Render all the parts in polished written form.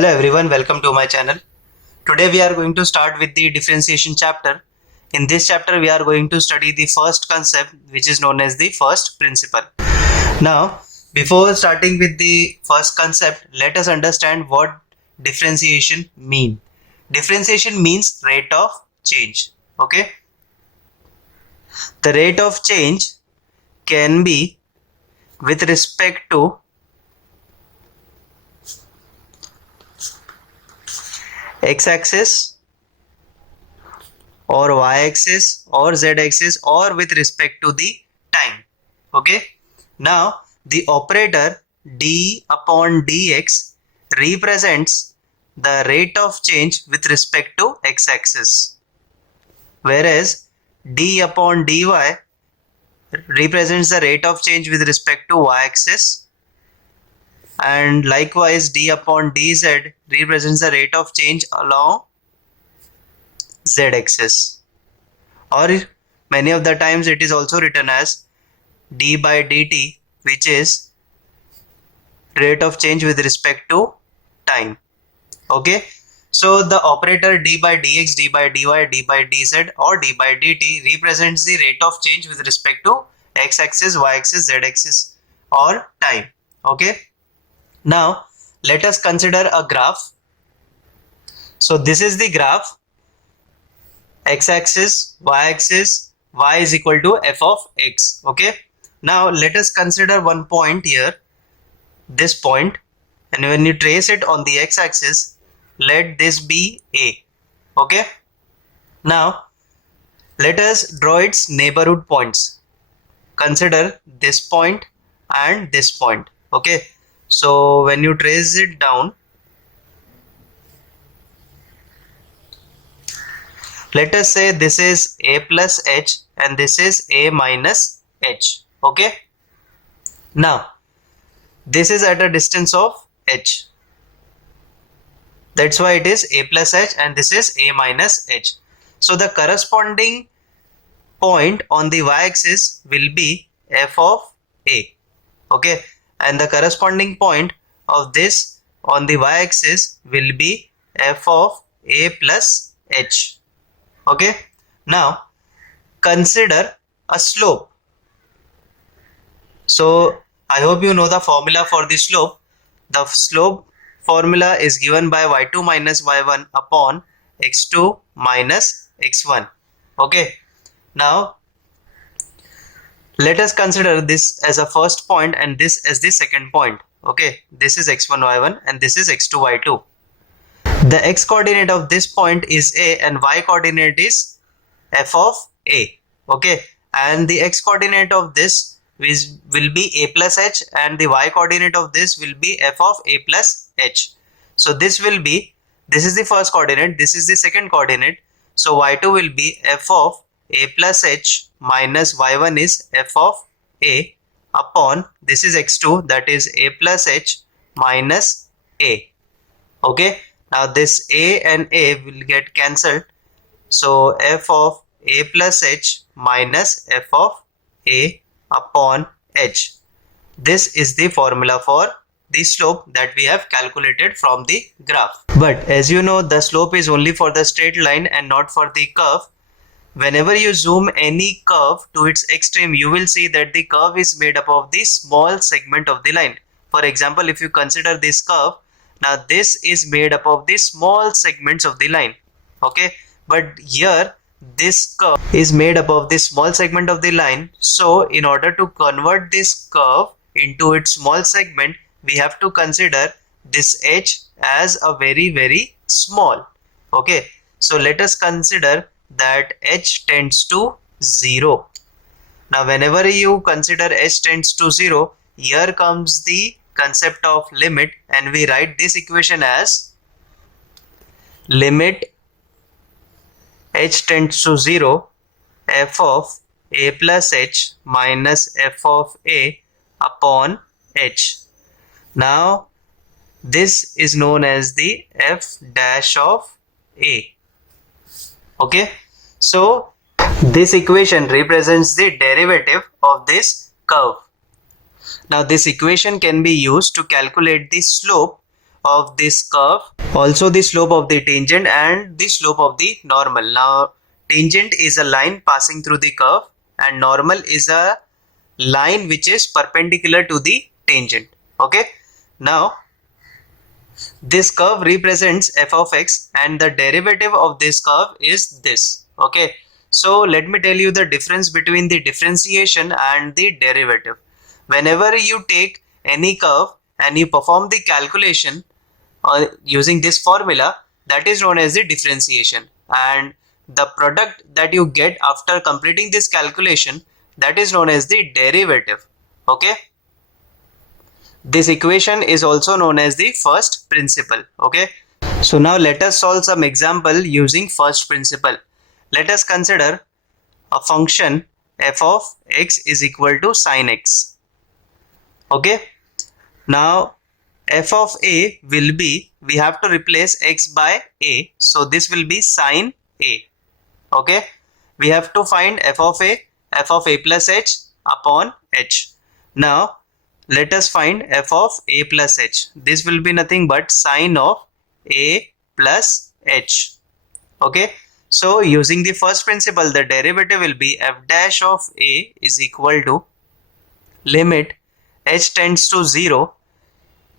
Hello everyone, welcome to my channel. Today we are going to start with the differentiation chapter. In this chapter we are going to study the first concept, which is known as the first principle. Now, before starting with the first concept, let us understand what differentiation means. Differentiation means rate of change. Okay, the rate of change can be with respect to x-axis or y-axis or z-axis or with respect to the time. Okay, now the operator d upon dx represents the rate of change with respect to x-axis, whereas d upon dy represents the rate of change with respect to y-axis, and likewise d upon dz represents the rate of change along z-axis, or many of the times it is also written as d by dt, which is rate of change with respect to time. Okay, so the operator d by dx, d by dy, d by dz or d by dt represents the rate of change with respect to x-axis, y-axis, z-axis or time. Okay, now let us consider a graph. So this is the graph, x-axis, y-axis, y is equal to f of x. Okay, now let us consider one point here, this point, and when you trace it on the x-axis, let this be a. Okay, now let us draw its neighborhood points. Consider this point and this point. Okay, so when you trace it down, let us say this is a plus h and this is a minus h. Okay, now this is at a distance of h, that's why it is a plus h and this is a minus h. So the corresponding point on the y-axis will be f of a. Okay, and the corresponding point of this on the y-axis will be f of a plus h. Okay, now consider a slope. So I hope you know the formula for the slope. The slope formula is given by y2 minus y1 upon x2 minus x1. Okay, now let us consider this as a first point and this as the second point. Okay, this is x1 y1 and this is x2 y2. The x coordinate of this point is a and y coordinate is f of a. Okay, and the x coordinate of this will be a plus h and the y coordinate of this will be f of a plus h. So this is the first coordinate, this is the second coordinate. So y2 will be f of a plus h minus y1 is f of a upon this is x2, that is a plus h minus a. Okay, now this a and a will get cancelled, so f of a plus h minus f of a upon h. This is the formula for the slope that we have calculated from the graph. But as you know, the slope is only for the straight line and not for the curve. Whenever you zoom any curve to its extreme, you will see that the curve is made up of the small segment of the line. For example, if you consider this curve, now this is made up of the small segments of the line. Okay, but here this curve is made up of the small segment of the line. So in order to convert this curve into its small segment, we have to consider this h as a very small. Okay, so let us consider that h tends to 0. Now whenever you consider h tends to 0, here comes the concept of limit, and we write this equation as limit h tends to 0 f of a plus h minus f of a upon h. Now this is known as the f dash of a. Okay, so this equation represents the derivative of this curve. Now this equation can be used to calculate the slope of this curve, also the slope of the tangent and the slope of the normal. Now tangent is a line passing through the curve and normal is a line which is perpendicular to the tangent. Okay, now this curve represents f of x and the derivative of this curve is this. Okay, so let me tell you the difference between the differentiation and the derivative. Whenever you take any curve and you perform the calculation using this formula, that is known as the differentiation, and the product that you get after completing this calculation, that is known as the derivative. Okay, this equation is also known as the first principle. Okay, so now let us solve some example using first principle. Let us consider a function f of x is equal to sin x. Okay, now f of a will be, we have to replace x by a, so this will be sin a. Okay, we have to find f of a plus h upon h. Now let us find f of a plus h. This will be nothing but sin of a plus h. Okay, so using the first principle, the derivative will be f dash of a is equal to limit h tends to 0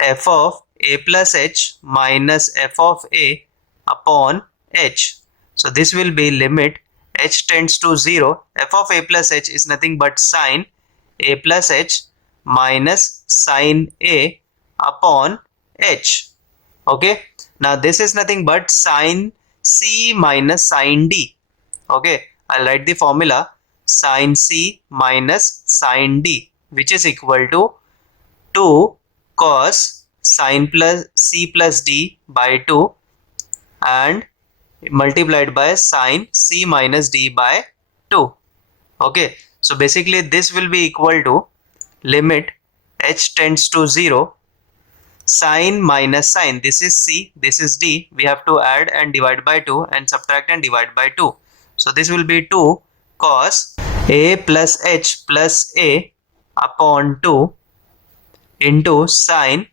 f of a plus h minus f of a upon h. So this will be limit h tends to 0, f of a plus h is nothing but sin a plus h minus sin a upon h. Okay, now this is nothing but sin c minus sin d. Okay, I'll write the formula sin c minus sin d, which is equal to 2 cos sin plus c plus d by 2 and multiplied by sin c minus d by 2. Okay, so basically this will be equal to limit h tends to 0 sin minus sin, this is c, this is d, we have to add and divide by 2 and subtract and divide by 2. So this will be 2 cos a plus h plus a upon 2 into sin,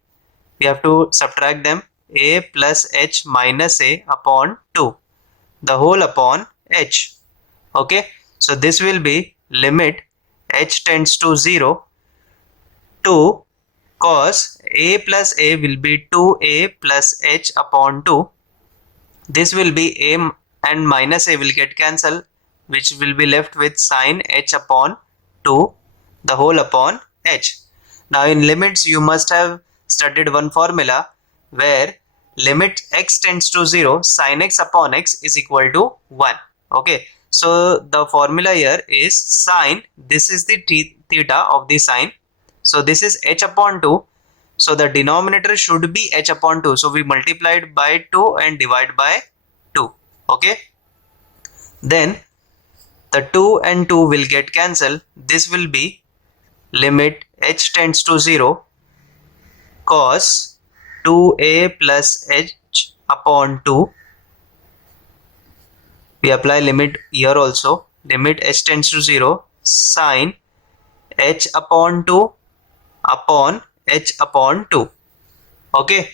we have to subtract them, a plus h minus a upon 2, the whole upon h. Okay, so this will be limit h tends to 0 to cos a plus a will be 2a plus h upon 2. This will be a and minus a will get cancelled, which will be left with sin h upon 2, the whole upon h. Now in limits you must have studied one formula where limit x tends to 0 sin x upon x is equal to 1. Okay, so the formula here is sin, this is the theta of the sin, so this is h upon 2, so the denominator should be h upon 2, so we multiplied by 2 and divide by 2. Okay, then the 2 and 2 will get cancelled, this will be limit h tends to 0 cos 2a plus h upon 2. We apply limit here also, limit h tends to 0 sin h upon 2 upon h upon 2. Okay,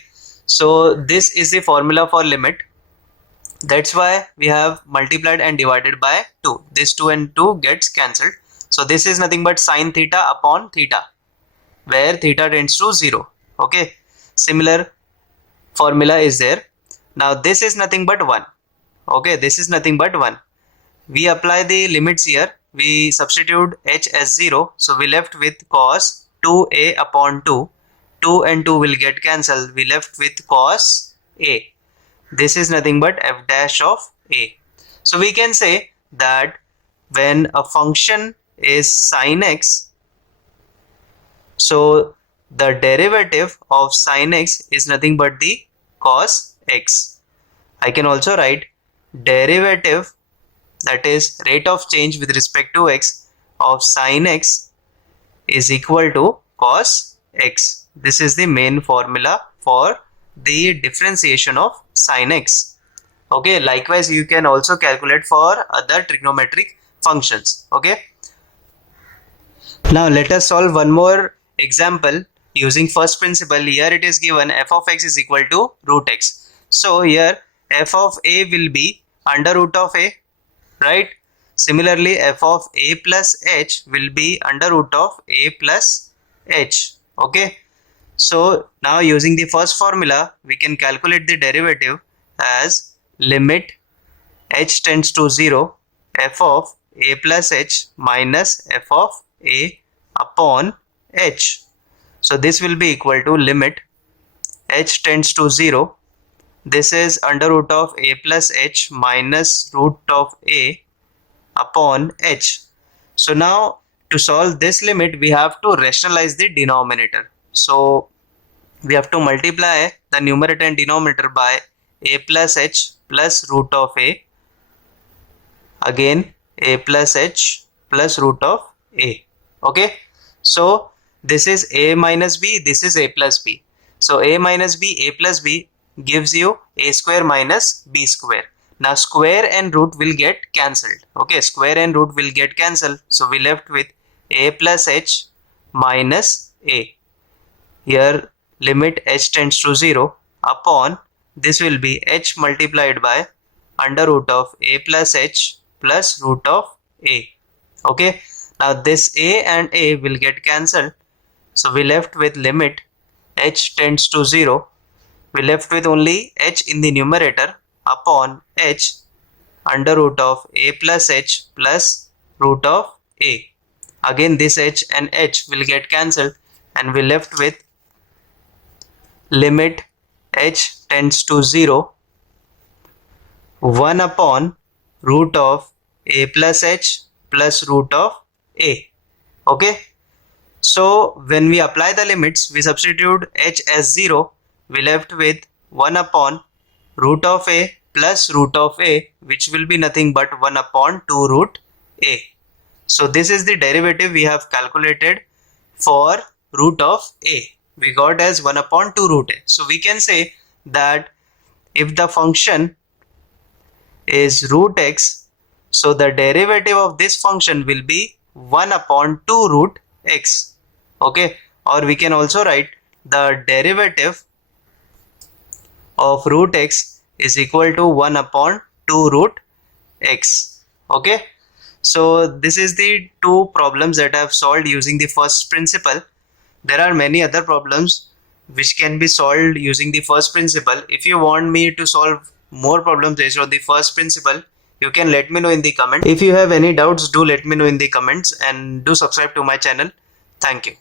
so this is the formula for limit. That's why we have multiplied and divided by 2. This 2 and 2 gets cancelled. So this is nothing but sin theta upon theta, where theta tends to 0. Okay, similar formula is there. Now this is nothing but 1. Okay, this is nothing but 1. We apply the limits here. We substitute h as 0. So we left with cos 2a upon 2. 2 and 2 will get cancelled. We left with cos a. This is nothing but f dash of a. So we can say that when a function is sin x, so the derivative of sin x is nothing but the cos x. I can also write derivative, that is rate of change with respect to x, of sin x is equal to cos x. This is the main formula for the differentiation of sin x. Okay, likewise you can also calculate for other trigonometric functions. Okay, now let us solve one more example using first principle, here it is given f of x is equal to root x. So here f of a will be under root of a, right? Similarly, f of a plus h will be under root of a plus h. Okay. So now using the first formula, we can calculate the derivative as limit h tends to 0 f of a plus h minus f of a upon h. So this will be equal to limit h tends to 0. This is under root of a plus h minus root of a upon h. So now to solve this limit, we have to rationalize the denominator. So we have to multiply the numerator and denominator by a plus h plus root of a, again a plus h plus root of a. Okay, so this is a minus b, this is a plus b. So a minus b, a plus b gives you a square minus b square. Now square and root will get cancelled. Okay, square and root will get cancelled. So we left with a plus h minus a. Here limit h tends to 0 upon this will be h multiplied by under root of a plus h plus root of a. Okay, now this a and a will get cancelled. So we left with limit h tends to 0. We left with only h in the numerator upon h under root of a plus h plus root of a. Again this h and h will get cancelled and we left with limit h tends to 0 1 upon root of a plus h plus root of a. Okay, so when we apply the limits, we substitute h as 0. We left with 1 upon root of a plus root of a, which will be nothing but 1 upon 2 root a. So this is the derivative we have calculated for root of a. We got as 1 upon 2 root a. So we can say that if the function is root x, so the derivative of this function will be 1 upon 2 root x. Okay, or we can also write the derivative of root x is equal to 1 upon 2 root x. Okay, so this is the two problems that I have solved using the first principle. There are many other problems which can be solved using the first principle. If you want me to solve more problems based on the first principle, you can let me know in the comments. If you have any doubts, do let me know in the comments and do subscribe to my channel. Thank you.